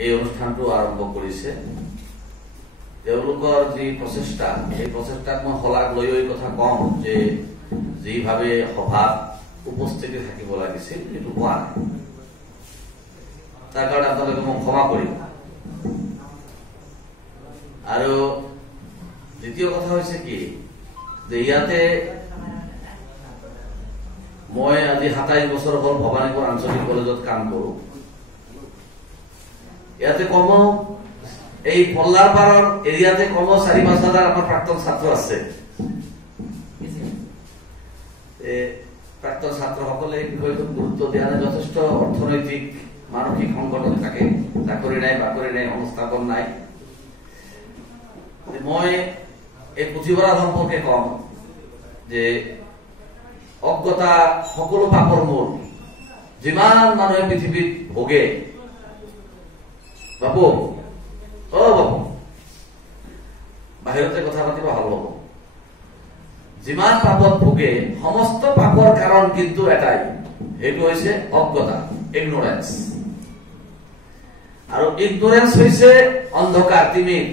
এই অনুষ্ঠানটো আৰম্ভ কৰিছে তেওঁলোকৰ যি প্ৰচেষ্টা এই প্ৰচেষ্টাক মই শলাগ লৈ এই কথা কম যে যেভাবে সভাত উপস্থিতি থাকিব লাগিছিল এইটো হোৱা নাই তাৰ কাৰণে আপোনালোকে মোক ক্ষমা কৰিব আৰু দ্বিতীয় কথা হৈছে কি যে ইয়াতে মই আজি 27 বছৰ হ'ল ভবানীপুৰ আঞ্চলিক কলেজত কাম কৰো ইয়াতে কম এই পল্লাৰপাৰৰ এৰিয়াতে কম 4-5 হাজাৰ আমাৰ প্ৰাক্তন ছাত্ৰ আছে প্ৰাক্তন ছাত্ৰসকলে বিষয়টোক গুৰুত্ব দিয়া নাই যথেষ্ট অৰ্থনৈতিক মানসিক সংকটত থাকে চাকৰি নাই বাকৰি নাই সংস্থাপন নাই মই এই পুথিভঁৰাল সম্পৰ্কে কম যে অজ্ঞতা সকলো পাপৰ মূল যিমান মানুহে পৃথিৱীত ভোগে বাবু বাবু বাহিৰতে কথা পাতিব ভাল হ'ব যিমান পাপত ভোগে সমস্ত পাপৰ কাৰণ কিন্তু এটাই এইটো হৈছে অজ্ঞতা ইগনোৰেন্স আৰু ইগনোৰেন্স হৈছে অন্ধকাৰ তিমিৰ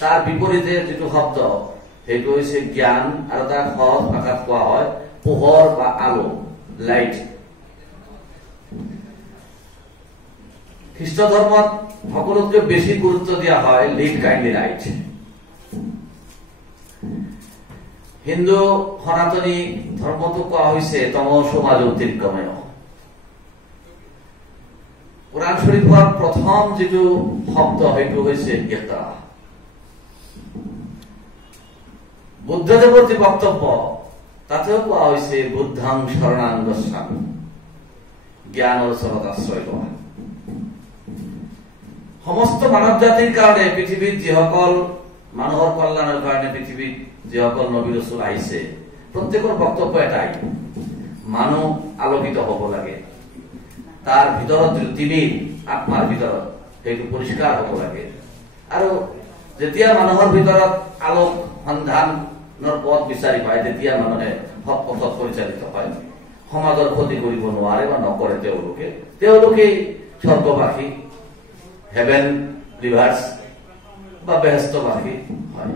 তাৰ বিপৰীতে যেটো শব্দ সেইটো হৈছে জ্ঞান আৰু তাৰ সহজ ভাষাত কোৱা হয় পোহৰ বা আলো লাইট খ্ৰীষ্টীয় ধৰ্মত সকলোতকৈ বেছি গুৰুত্ব দিয়া হয় লিড কাইণ্ডলি লাইট হিন্দু সনাতনী ধৰ্মটো কোৱা হৈছে তমসো মা জ্যোতিৰ্গময় কোৰআন শৰীফৰ প্ৰথম যেটো শব্দ সেইটো হৈছে ইকৰা বুদ্ধদেৱৰ যে বক্তব্য তাতেও কোৱা হৈছে বুদ্ধং শৰণং গচ্ছামি জ্ঞানৰ ওচৰত আশ্ৰয় লোৱা সমস্ত মানৱ জাতিৰ কাৰণে পৃথিৱীত যিসকল মানুহৰ কল্যাণৰ কাৰণে পৃথিৱীত যিসকল নবী ৰাসূল আহিছে প্ৰত্যেকৰ বক্তব্য এটাই মানুহ আলোকিত হ'ব লাগে তাৰ ভিতৰত তিনি আত্মাৰ ভিতৰত সেইটো পৰিষ্কাৰ হ'ব লাগে আৰু যেতিয়া মানুহৰ ভিতৰত আলোক সন্ধানৰ পথ বিচাৰি পায় তেতিয়া মানুহে সৎ পথত পৰিচালিত হয় সমাজৰ ক্ষতি কৰিব নোৱাৰে বা নকৰে তেওঁলোকে স্বৰ্গবাসী হেভেন ৰিভাৰ্স বা বেহেস্তবাসী হয়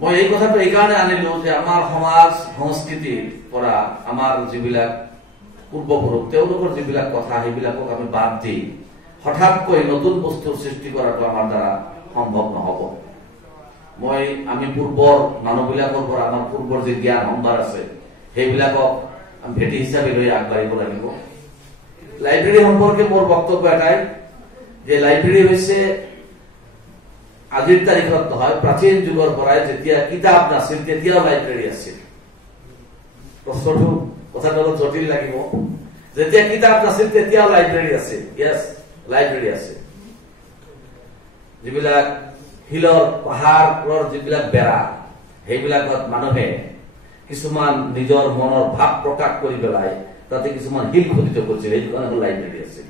মই এই কথাটো এইকাৰণে আনিলো যে আমাৰ সমাজ সংস্কৃতিৰ পৰা আমাৰ যিবিলাক পূৰ্বপুৰুষ তেওঁলোকৰ যিবিলাক কথা সেইবিলাকক আমি বাদ দি হঠাৎকৈ নতুন বস্তুৰ সৃষ্টি কৰাটো আমাৰ দ্বাৰা সম্ভৱ নহব আমি পূৰ্বৰ মানুহবিলাকৰ পৰা আমাৰ পূৰ্বৰ যে জ্ঞান সম্ভাৰ আছে সেইবিলাকক আমি ভেটি হিচাপে লৈ আগবাঢ়িব লাগিব লাইব্ৰেৰী সম্পৰ্কে মোৰ বক্তব্য এটাই যে লাইব্ৰেৰী হৈছে আজিৰ তাৰিখত নহয় প্ৰাচীন যুগৰ পৰাই যেতিয়া কিতাপ নাছিল তেতিয়াও লাইব্ৰেৰী আছিল প্ৰশ্নটো কথাটো অলপ জটিল লাগিব যেতিয়া কিতাপ নাছিল তেতিয়াও লাইব্ৰেৰী আছিল ইয়েছ লাইব্ৰেৰী আছে যিবিলাক হিলৰ পাহাৰৰ যিবিলাক বেৰা সেইবিলাকত মানুহে কিছুমান নিজৰ মনৰ ভাৱ প্ৰকাশ কৰি পেলাই তাতে কিছুমান হিল খোদিত কৰিছিল এইখন লাইব্ৰেৰী আছিল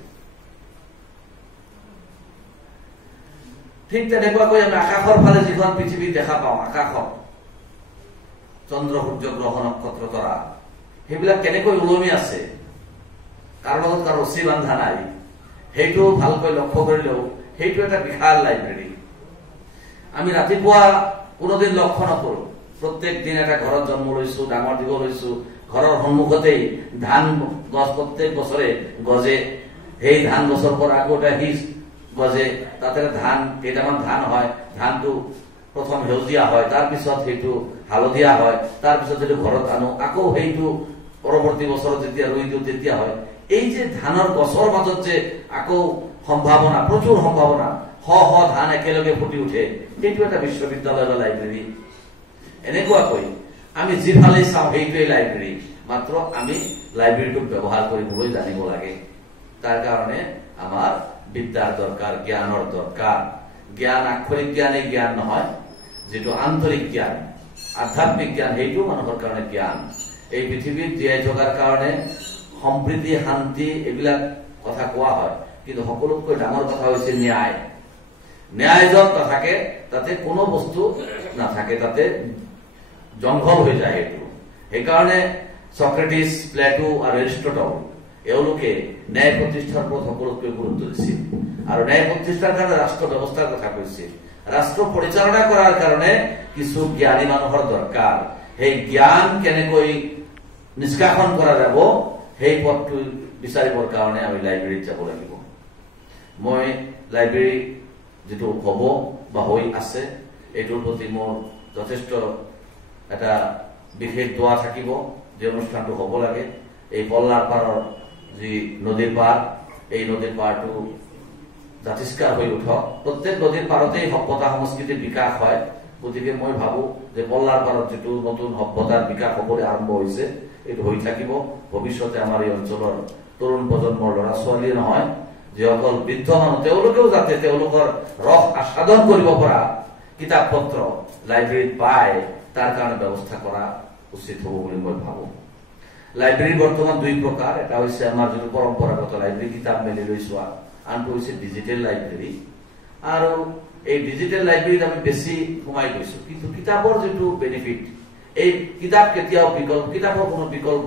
ঠিক তেনেকুৱাকৈ আমি আকাশৰ ফালে যিখন পৃথিৱী দেখা পাওঁ আকাশত চন্দ্ৰ সূৰ্য গ্ৰহ নক্ষত্ৰ তৰা সেইবিলাক কেনেকৈ ওলমি আছে কাৰো লগত কাৰো ৰছী বান্ধা নাই সেইটো ভালকৈ লক্ষ্য কৰিলেও সেইটো এটা বিশাল লাইব্ৰেৰী আমি ৰাতিপুৱা কোনোদিন লক্ষ্য নকৰো প্ৰত্যেক দিন এটা ঘৰত জন্ম লৈছো ডাঙৰ দীঘল হৈছো ঘৰৰ সন্মুখতেই ধান গছ প্ৰত্যেক বছৰে গজে সেই ধান গছৰ পৰা আকৌ এটা হিজ গজে তাতে ধান কেইটামান ধান হয় ধানটো প্ৰথম সেউজীয়া হয় তাৰপিছত সেইটো হালধীয়া হয় তাৰপিছত যদি ঘৰত আনো আকৌ সেইটো পৰৱৰ্তী বছৰত যেতিয়া ৰুই দিওঁ তেতিয়া হয় এই যে ধানৰ গছৰ মাজত যে আকৌ সম্ভাৱনা প্ৰচুৰ সম্ভাৱনা শ শ ধান একেলগে ফুটি উঠে সেইটো এটা বিশ্ববিদ্যালয় বা লাইব্ৰেৰী এনেকুৱাকৈ আমি যিফালে চাওঁ সেইটোৱেই লাইব্ৰেৰী মাত্ৰ আমি লাইব্ৰেৰীটোক ব্যৱহাৰ কৰিবলৈ জানিব লাগে তাৰ কাৰণে আমাৰ বিদ্যাৰ দৰকাৰ জ্ঞানৰ দৰকাৰ জ্ঞান আক্ষৰিক জ্ঞানেই জ্ঞান নহয় যেটো আন্তৰিক জ্ঞান আধ্যাত্মিক জ্ঞান সেইটো মানুহৰ কাৰণে জ্ঞান এই পৃথিৱীত জীয়াই থকাৰ কাৰণে সম্প্ৰীতি শান্তি এইবিলাক কথা কোৱা হয় কিন্তু সকলোতকৈ ডাঙৰ কথা হৈছে ন্যায় ন্যায় যত নাথাকে তাতে কোনো বস্তু নাথাকে তাতে জংঘল হৈ যায় এইটো সেইকাৰণে সক্ৰেটিস প্লেটো আৰু এৰিষ্টটল এওঁলোকে ন্যায় প্ৰতিষ্ঠাৰ ওপৰত সকলোতকৈ গুৰুত্ব দিছিল আৰু ন্যায় প্ৰতিষ্ঠাৰ কাৰণে ৰাষ্ট্ৰ ব্যৱস্থাৰ কথা কৈছিল। ৰাষ্ট্ৰ পৰিচালনা কৰাৰ কাৰণে কিছু জ্ঞানী মানুহৰ দৰকাৰ। সেই জ্ঞান কেনেকৈ নিষ্কাশন কৰা যাব সেই পথটো বিচাৰিবৰ কাৰণে আমি লাইব্ৰেৰীত যাব লাগিব। মই লাইব্ৰেৰী যেটো হ'ব বা হৈ আছে এইটোৰ প্ৰতি মোৰ যথেষ্ট এটা বিশেষ দোৱা থাকিব যে অনুষ্ঠানটো হ'ব লাগে। এই পল্লাৰ পাৰৰ যি নদীৰ পাৰ এই নদীৰ পাৰটো জাতিষ্কাৰ হৈ উঠক। প্ৰত্যেক নদীৰ পাৰতেই সভ্যতা সংস্কৃতিৰ বিকাশ হয়। গতিকে মই ভাবো যে পল্লাৰ পাৰত যেটো নতুন সভ্যতাৰ বিকাশ হ'বলৈ আৰম্ভ হৈছে এইটো হৈ থাকিব। ভৱিষ্যতে আমাৰ এই অঞ্চলৰ তৰুণ প্ৰজন্মৰ ল'ৰা ছোৱালীয়ে নহয় যিসকল বৃদ্ধ মানুহ তেওঁলোকেও যাতে তেওঁলোকৰ ৰস আস্বাদন কৰিব পৰা কিতাপ পত্ৰ লাইব্ৰেৰীত পায় তাৰ কাৰণে ব্যৱস্থা কৰা উচিত হ'ব বুলি মই ভাবো। লাইব্ৰেৰী বৰ্তমান দুই প্ৰকাৰ। এটা হৈছে আমাৰ যিটো পৰম্পৰাগত লাইব্ৰেৰী কিতাপ মেলি লৈ চোৱা, আনটো হৈছে ডিজিটেল লাইব্ৰেৰী। আৰু এই ডিজিটেল লাইব্ৰেৰীত আমি বেছি সোমাই গৈছো, কিন্তু কিতাপৰ যিটো বেনিফিট এই কিতাপ কেতিয়াও বিকল্প কিতাপৰ কোনো বিকল্প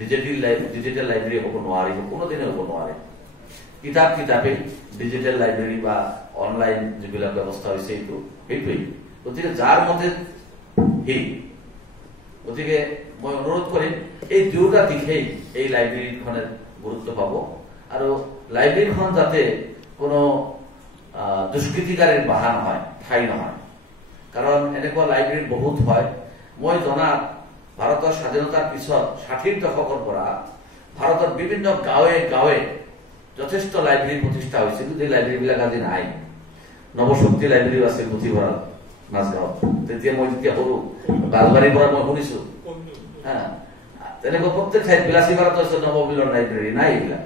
ডিজিটেল লাইব্ৰেৰী হ'ব নোৱাৰিব, কোনোদিনে হ'ব নোৱাৰে। কিতাপ কিতাপেই ডিজিটেল লাইব্ৰেৰী বা অনলাইন যিবিলাক ব্যৱস্থা হৈছে সেইটোৱেই। গতিকে যাৰ মতে সেই গতিকে মই অনুৰোধ কৰিম এই দুয়োটা দিশেই এই লাইব্ৰেৰীখনে গুৰুত্ব পাব আৰু লাইব্ৰেৰীখন যাতে কোনো দুষ্কৃতিকাৰীৰ বাহা নহয়, ঠাই নহয়। কাৰণ এনেকুৱা লাইব্ৰেৰী বহুত হয়। মই জনাত ভাৰতৰ স্বাধীনতাৰ পিছত ৬০ৰ দশকৰ পৰা ভাৰতৰ বিভিন্ন গাঁৱে গাঁৱে যথেষ্ট লাইব্ৰেৰী প্ৰতিষ্ঠা হৈছিল। যে লাইব্ৰেৰীবিলাক আজি নাই। নৱশক্তি লাইব্ৰেৰীও আছিল পুথিভঁৰাল মাজগাঁৱত। তেতিয়া মই যেতিয়া সৰু বালবাৰীৰ পৰা মই শুনিছো তেনেকুৱা প্ৰত্যেক ঠাইত বিলাসীপাৰাত আছে নৱবিলৰ লাইব্ৰেৰী নাই। এইবিলাক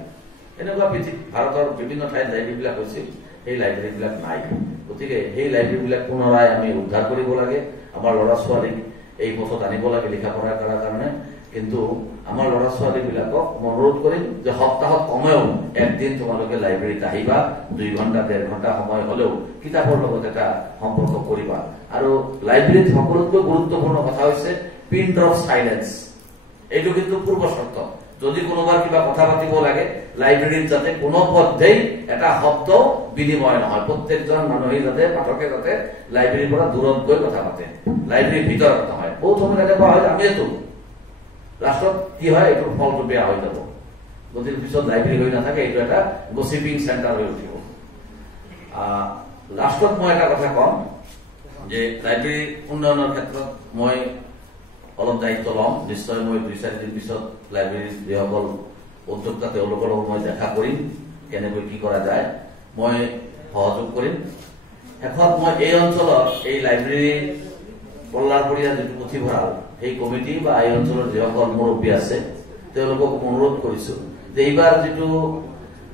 এনেকুৱা ভাৰতৰ বিভিন্ন ঠাইত লাইব্ৰেৰীবিলাক হৈছিল, সেই লাইব্ৰেৰীবিলাক নাই। গতিকে সেই লাইব্ৰেৰীবিলাক পুনৰাই আমি উদ্ধাৰ কৰিব লাগে। আমাৰ ল'ৰা ছোৱালীক এই পথত আনিব লাগে লিখা পঢ়া কৰাৰ কাৰণে। কিন্তু আমাৰ ল'ৰা ছোৱালী বিলাকক অনুৰোধ কৰিম যে সপ্তাহত কমেও একদিন তোমালোকে লাইব্ৰেৰীত আহিবা, ২ ঘণ্টা ১.৫ ঘণ্টা সময় হলেও কিতাপৰ লগত এটা সম্পৰ্ক কৰিবা। আৰু লাইব্ৰেৰীত সকলোতকৈ গুৰুত্বপূৰ্ণ কথা হৈছে পিন ড্ৰপ সাইলেন্স। এইটো কিন্তু পূৰ্ব শৰ্ত। যদি কোনোবাৰ কিবা কথা পাতিব লাগে লাইব্ৰেৰীত যাতে কোনো পধ্যেই এটা শব্দ বিনিময় নহয়। প্ৰত্যেকজন মানুহে যাতে পাঠকে যাতে লাইব্ৰেৰীৰ পৰা দূৰত গৈ কথা পাতে, লাইব্ৰেৰীৰ ভিতৰত নহয়। বহুত সময় এনেকুৱা হয় আমিয়েতো লাষ্টত কি হয় এইটোৰ ফলটো বেয়া হৈ যাব। গতিকে পিছত লাইব্ৰেৰী হৈ নাথাকে, এইটো এটা গচিপিং চেণ্টাৰ হৈ উঠিব। লাষ্টত মই এটা কথা কম যে লাইব্ৰেৰী উন্নয়নৰ ক্ষেত্ৰত মই অলপ দায়িত্ব ল'ম। নিশ্চয় মই ২-৪ দিন পিছত লাইব্ৰেৰীৰ যিসকল উদ্যোক্তা তেওঁলোকৰ মই দেখা কৰিম, কেনেকৈ কি কৰা যায় মই সহযোগ কৰিম। শেষত মই এই অঞ্চলৰ এই লাইব্ৰেৰী পল্লাৰপৰীয়া যিটো পুথিভঁৰাল সেই কমিটি বা এই অঞ্চলৰ যিসকল মুৰব্বী আছে তেওঁলোকক অনুৰোধ কৰিছো যে এইবাৰ যিটো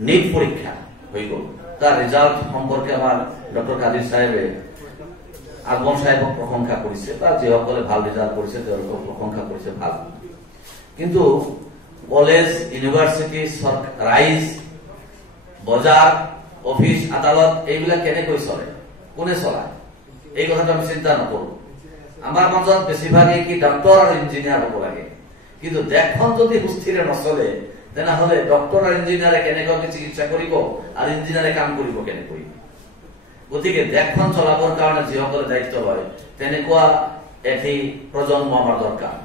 নিট পৰীক্ষা হৈ গ'ল তাৰ ৰিজাল্ট সম্পৰ্কে আমাৰ ডক্টৰ কাদিৰ সাহেবে আগমন সাহেবক প্ৰশংসা কৰিছে বা যিসকলে ভাল ৰিজাল্ট কৰিছে তেওঁলোকক প্ৰশংসা কৰিছে ভাল। কিন্তু কলেজ, ইউনিভাৰ্চিটি, ৰাইজ, বজাৰ, অফিচ, আদালত এইবিলাক কেনেকৈ চলে, কোনে চলায় এই কথাটো আমি চিন্তা নকৰো। আমাৰ মাজত বেছিভাগেই কি ডক্টৰ আৰু ইঞ্জিনিয়াৰ হ'ব লাগে, কিন্তু দেশখন যদি সুস্থিৰে নচলে তেনেহলে ডক্টৰ আৰু ইঞ্জিনিয়াৰে কেনেকৈ চিকিৎসা কৰিব আৰু ইঞ্জিনিয়াৰে কাম কৰিব কেনেকৈ। গতিকে দেশখন চলাবৰ কাৰণে যিসকলে দায়িত্ব লয় তেনেকুৱা এটি প্ৰজন্ম আমাৰ দৰকাৰ।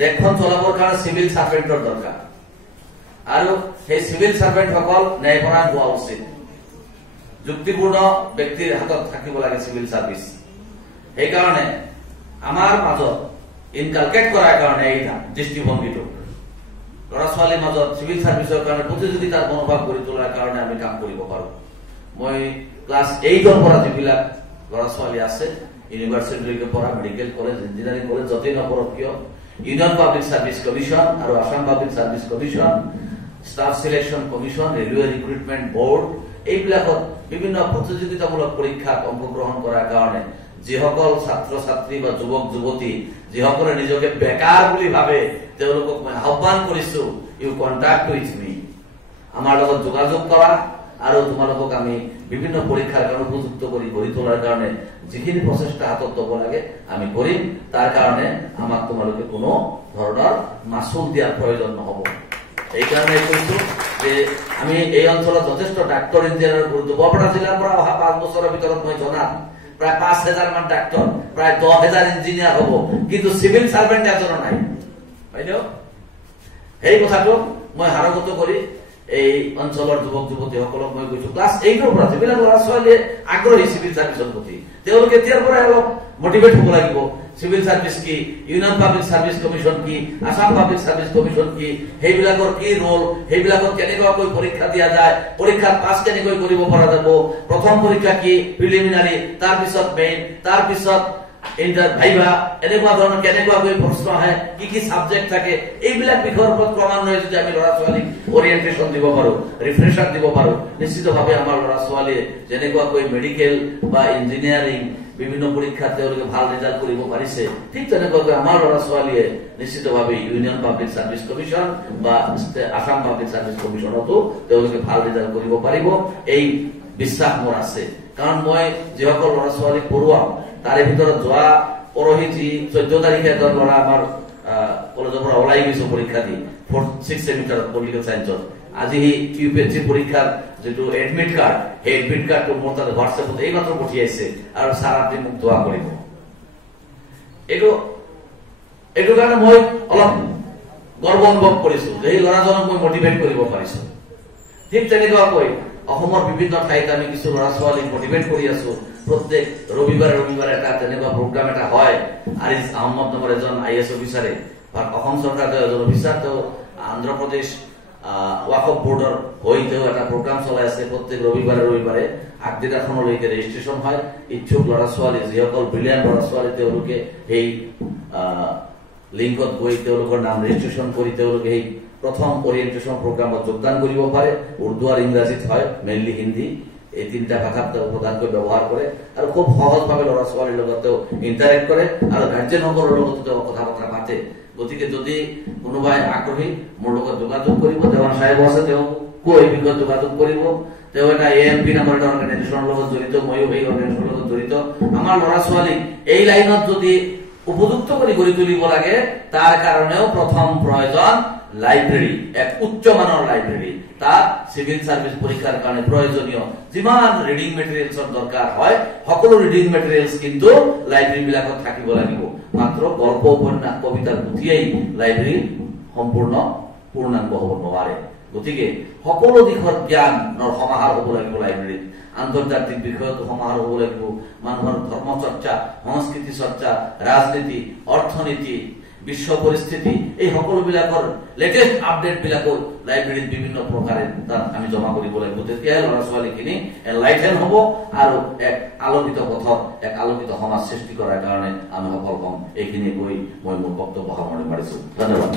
দেশখন চলাবৰ কাৰণে চিভিল সাৰ্ভেন্টৰ দৰকাৰ আৰু সেই চিভিল সাৰ্ভেন্টসকল ন্যায়পৰায়ণ হোৱা উচিত। যুক্তিপূৰ্ণ ব্যক্তিৰ হাতত থাকিব লাগে চিভিল সাৰ্ভিস। সেইকাৰণে আমাৰ মাজত ইনকালকেট কৰাৰ কাৰণে এই দৃষ্টিভংগীটো ল'ৰা ছোৱালীৰ মাজত চিভিল সাৰ্ভিসৰ কাৰণে প্ৰতিযোগিতাৰ মনোভাৱ গঢ়ি তোলাৰ কাৰণে আমি কাম কৰিব পাৰো। মই ক্লাছ 8ৰ পৰা যিবিলাক ল'ৰা ছোৱালী আছে ইউনিভাৰ্চিটিলৈকে পঢ়া, মেডিকেল কলেজ, ইঞ্জিনিয়াৰিং কলেজ যতেই নপঢ়ক কিয়, ইউনিয়ন পাব্লিক সাৰ্ভিস কমিশন আৰু Assam public service commission, staff selection commission, railway recruitment board এইবিলাকত বিভিন্ন প্ৰতিযোগিতামূলক পৰীক্ষাত অংশগ্ৰহণ কৰাৰ কাৰণে যিসকল ছাত্ৰ ছাত্ৰী বা যুৱক যুৱতী যিসকলে নিজকে বেকাৰ বুলি ভাবে তেওঁলোকক মই আহ্বান কৰিছো, ইউ কণ্টেক্ট উইথ মি, আমাৰ লগত যোগাযোগ কৰা আৰু তোমালোকক আমি বিভিন্ন পৰীক্ষাৰ কাৰণে উপযুক্ত কৰি গঢ়ি তোলাৰ কাৰণে যিখিনি প্ৰচেষ্টা হাতত ল'ব লাগে আমি কৰিম। তাৰ কাৰণে আমাক তোমালোকে কোনো ধৰণৰ মাচুল দিয়াৰ প্ৰয়োজন নহব। এই কাৰণে কৈছো যে আমি এই অঞ্চলত যথেষ্ট ডাক্তৰ ইঞ্জিনিয়াৰৰ গুৰুত্ব বৰপেটা জিলাৰ পৰা অহা 5 বছৰৰ ভিতৰত মই জনাত প্ৰায় 5000 মান ডাক্তৰ প্ৰায় 10000 ইঞ্জিনিয়াৰ হ'ব, কিন্তু সিভিল সাৰ্ভেন্ট এজনো নাই। বাইদেউ এই কথাটো মই হাৰগত কৰি এই অঞ্চলৰ যুৱক যুৱতীসকলক মই কৈছো ক্লাছ 8ৰ পৰা যিবিলাক ল'ৰা ছোৱালীয়ে আগ্ৰহী সিভিল সাৰ্ভিসৰ প্ৰতি তেওঁলোকে এতিয়াৰ পৰা অলপ মোটিভেট হ'ব লাগিব। সিভিল সার্ভিস কি, ইউনিয়ন পাব্লিক সার্ভিস কমিশন কি, আসাম পাব্লিক সার্ভিস কমিশন কি, সেইবিলাকৰ কি ৰোল, সেইবিলাকত কেনেকৈ পৰীক্ষা দিয়া যায়, পৰীক্ষা পাছ কেনেকৈ কৰিব পৰা যাব, প্ৰথম পৰীক্ষা কি প্ৰিলিমিনাৰী, তাৰ পিছত মেইন, তাৰ পিছত ইন্টাৰ ভাইবা, এনেকুৱা ধৰণৰ কেনেকৈ প্ৰশ্ন আহে, কি কি সাবজেক্ট থাকে, এইবিলাক বিষয়ৰ ওপৰত ক্ৰমান্বয়ে যদি আমি ল'ৰা ছোৱালীক ওৰিয়েন্টেশন দিব পাৰো, ৰিফ্ৰেছাৰ দিব পাৰো, নিশ্চিতভাৱে আমাৰ ল'ৰা ছোৱালীয়ে যেনেকৈ মেডিকেল বা ইঞ্জিনিয়াৰিং বিভিন্ন পৰীক্ষাত তেওঁলোকে ভাল ৰিজাল্ট কৰিব পাৰিছে, ঠিক তেনেকৈ আমাৰ ল'ৰা ছোৱালীয়ে নিশ্চিতভাৱে ইউনিয়ন পাব্লিক সাৰ্ভিস কমিশন বা আসাম পাব্লিক সাৰ্ভিস কমিশনতো তেওঁলোকে ভাল ৰিজাল্ট কৰিব পাৰিব, এই বিশ্বাস মোৰ আছে। কাৰণ মই যিসকল ল'ৰা ছোৱালীক পঢ়ুৱাওঁ তাৰে ভিতৰত যোৱা পৰহি 14 তাৰিখে এজন ল'ৰা আমাৰ কলেজৰ পৰা ওলাই গৈছে পৰীক্ষা দি 6th সেমিষ্টাৰত পলিটিকেল সায়েন্সত। আজি ইউপিএসসি পৰীক্ষাৰ যেটো এডমিট কাৰ্ড, সেই এডমিট কাৰ্ডটো মোৰ তাত হোৱাটছএপত এইমাত্ৰ পঠিয়াইছে আৰু ছাৰ আপুনি মোক দোৱা কৰিব। এইটো কাৰণে মই অলপ গৰ্ব অনুভৱ কৰিছো যে এই ল'ৰাজনক মই মোটিভেট কৰিব পাৰিছো। ঠিক তেনেকৈ অসমৰ বিভিন্ন ঠাইত আমি কিছু ল'ৰা ছোৱালীক মোটিভেট কৰি আছো। প্ৰত্যেক ৰবিবাৰে এটা তেনেকুৱা প্ৰোগ্ৰাম এটা হয়। আৰিজ আহমদ নামৰ এজন আইএস অফিসাৰে অসম চৰকাৰৰ এজন অফিসাৰ, তেওঁ অন্ধ্ৰপ্ৰদেশ ওয়াকফ বোৰ্ডৰ হৈতেও এটা প্ৰোগ্ৰাম চলাই আছে। প্ৰত্যেক ৰবিবাৰে আগদিনাখনলৈকে ৰেজিষ্ট্ৰেচন হয়। ইচ্ছুক ল'ৰা ছোৱালী যিসকল ব্ৰিলিয়ান্ট ল'ৰা ছোৱালী তেওঁলোকে সেই লিংকত গৈ তেওঁলোকৰ নাম ৰেজিষ্ট্ৰেচন কৰি তেওঁলোকে সেই প্ৰথম ওৰিয়েন্টেশন প্ৰগ্ৰামত যোগদান কৰিব পাৰে। উৰ্দু আৰু ইংৰাজীত হয়, মেইনলি হিন্দী, এই তিনটা ভাষাত প্ৰধানকৈ ব্যৱহাৰ কৰে আৰু খুব সহজভাৱে ল'ৰা ছোৱালীৰ লগত ইণ্টাৰেক্ট কৰে আৰু গাৰ্জেনসকলৰ লগত কথা বতৰা পাতে। গতিকে যদি কোনোবাই আগ্ৰহী মোৰ লগত যোগাযোগ কৰিব, দেৱান সাহেব আছে, তেওঁকো এই বিষয়ত যোগাযোগ কৰিব। তেওঁ এটা AMP নামৰ এটা অৰ্গেনাইজেশ্যনৰ লগত জড়িত, ময়ো সেই অৰ্গেনাইজেশ্যনৰ লগত জড়িত। আমাৰ ল'ৰা ছোৱালীক এই লাইনত যদি উপযুক্ত কৰি গঢ়ি তুলিব লাগে, তাৰ কাৰণেও প্ৰথম প্ৰয়োজন লাইব্ৰেৰী, এক উচ্চমানৰ লাইব্ৰেৰী। তাত সিভিল সাৰ্ভিস পৰীক্ষাৰ কাৰণে প্ৰয়োজনীয় যিমান ৰিডিং মেটেৰিয়ালসৰ দৰকাৰ হয় সকলো ৰিডিং মেটেৰিয়ালস কিন্তু লাইব্ৰেৰী বিলাকত থাকিব লাগিব। মাত্ৰ গল্প, উপন্যাস, কবিতাৰ পুথিয়েই লাইব্ৰেৰী সম্পূৰ্ণ পূৰ্ণাংগ হ'ব নোৱাৰে। গতিকে সকলো দিশৰ জ্ঞানৰ সমাহাৰ হ'ব লাগিব লাইব্ৰেৰীত। আন্তৰ্জাতিক বিষয়তো সমাহাৰ হ'ব লাগিব, মানুহৰ ধৰ্ম চৰ্চা, সংস্কৃতি চৰ্চা, ৰাজনীতি, অৰ্থনীতি, বিশ্ব পৰিস্থিতি, এই সকলোবিলাকৰ লেটেষ্ট আপডেট বিলাকো লাইব্ৰেৰীত বিভিন্ন প্ৰকাৰে তাত আমি জমা কৰিব লাগিব। তেতিয়াহে ল'ৰা ছোৱালীখিনি এনলাইটেন হ'ব আৰু এক আলোকিত পথত এক আলোকিত সমাজ সৃষ্টি কৰাৰ কাৰণে আমি সফল হ'ম। এইখিনি কৈ মই মোৰ বক্তব্য সামৰণি মাৰিছো। ধন্যবাদ।